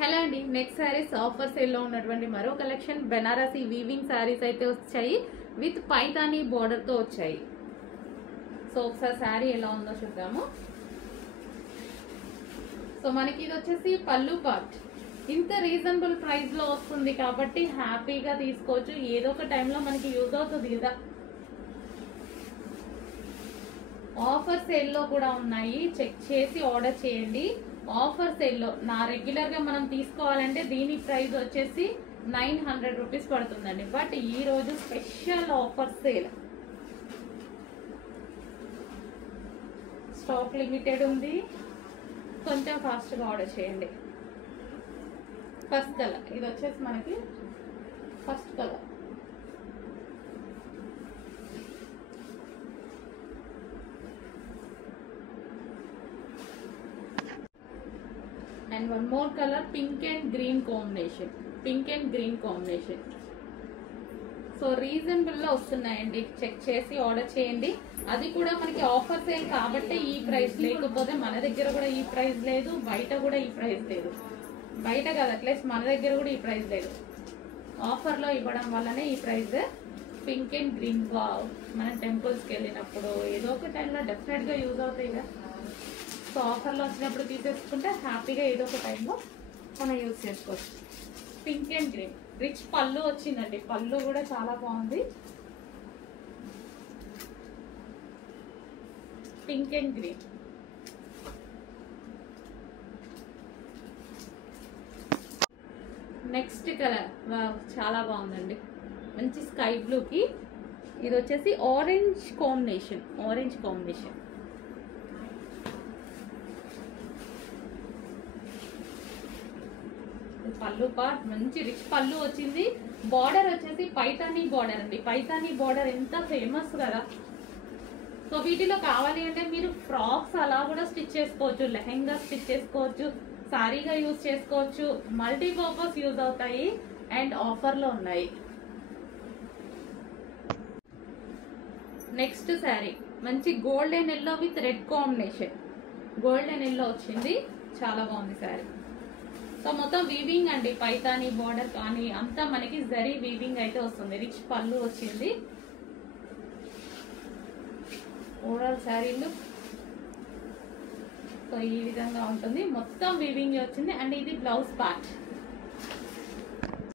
Hello అండి, next saris offer sale లో ఉన్నటువంటి మరో కలెక్షన్ బెనారసీ వీవింగ్ శారీస్ అయితే వచ్చాయి. విత్ పైతానీ బోర్డర్ తో వచ్చాయి. సో ఒకసారి శారీ ఎలా ఉందో చూద్దాము. సో మనకి ఇది వచ్చేసి పళ్ళు పార్ట్. ఇంత రీజనబుల్ ప్రైస్ లో వస్తుంది కాబట్టి హ్యాపీగా తీసుకోవచ్చు. ఏదో ఒక టైంలో మనకి యూజ్ అవుతుంది కదా. ఆఫర్ సేల్ లో కూడా ఉన్నాయి, చెక్ చేసి ఆర్డర్ చేయండి. ఆఫర్ సేల్ లో నా రెగ్యులర్ గా మనం తీసుకోవాలంటే దీని ప్రైస్ వచ్చేసి 900 రూపీస్ పడుతుందండి. బట్ ఈ రోజు special offer sale, stock limited ఉంది, కొంచెం ఫాస్ట్ గా ఆర్డర్ చేయండి. ఫస్ట్ కలర్ ఇది వచ్చేసి మనకి first colour. And one more colour pink and green combination. Pink and green combination. So reasonable లో వస్తున్నాయండి, చెక్ చేసి ఆర్డర్ చేయండి. అది కూడా మనకి ఆఫర్ సేల్ కాబట్టి ఈ ప్రైస్, లేకపోతే మన దగ్గర కూడా ఈ ప్రైస్ లేదు, బయట కూడా ఈ ప్రైస్ లేదు. బయట కాదు, అట్లీస్ట్ మన దగ్గర కూడా ఈ ప్రైస్ లేదు. ఆఫర్ లో ఇవ్వడం వల్లనే ఈ price. Pink and green wow, మనం టెంపుల్స్కి వెళ్ళినప్పుడు ఏదో ఒక టైంలో డెఫినెట్ గా యూజ్ అవుతాయి కదా. సో ఆఫర్లో వచ్చినప్పుడు తీసేసుకుంటే హ్యాపీగా ఏదో ఒక టైంలో మనం యూజ్ చేసుకోవచ్చు. పింక్ అండ్ గ్రీన్ రిచ్ పళ్ళు వచ్చిందండి. పళ్ళు కూడా చాలా బాగుంది. Pink and green. Next colour చాలా బాగుందండి, మంచి స్కై బ్లూకి ఇది వచ్చేసి ఆరెంజ్ కాంబినేషన్. Orange combination. పళ్ళు పార్ట్ మంచి రిచ్ పళ్ళు వచ్చింది. బార్డర్ వచ్చేసి పైతానీ బార్డర్ అండి. పైతానీ బార్డర్ ఎంత ఫేమస్ కదా. సో వీటిలో కావాలి అంటే మీరు ఫ్రాక్స్ అలా కూడా స్టిచ్ చేసుకోవచ్చు, లెహెంగా స్టిచ్ చేసుకోవచ్చు, సారీగా యూజ్ చేసుకోవచ్చు, మల్టీపర్పస్ యూజ్ అవుతాయి. అండ్ ఆఫర్ లో ఉన్నాయి. నెక్స్ట్ శారీ మంచి golden yellow with red combination. Golden yellow వచ్చింది, చాలా బాగుంది శారీ. సో మొత్తం వీవింగ్ అండి, పైతానీ బార్డర్ కానీ అంతా మనకి జరీ వీవింగ్ అయితే వస్తుంది. రిచ్ పళ్ళు వచ్చింది. ఓవరాల్ శారీ లుక్ సో ఈ విధంగా ఉంటుంది, మొత్తం వీవింగ్ వచ్చింది. అండ్ ఇది బ్లౌజ్ పార్ట్.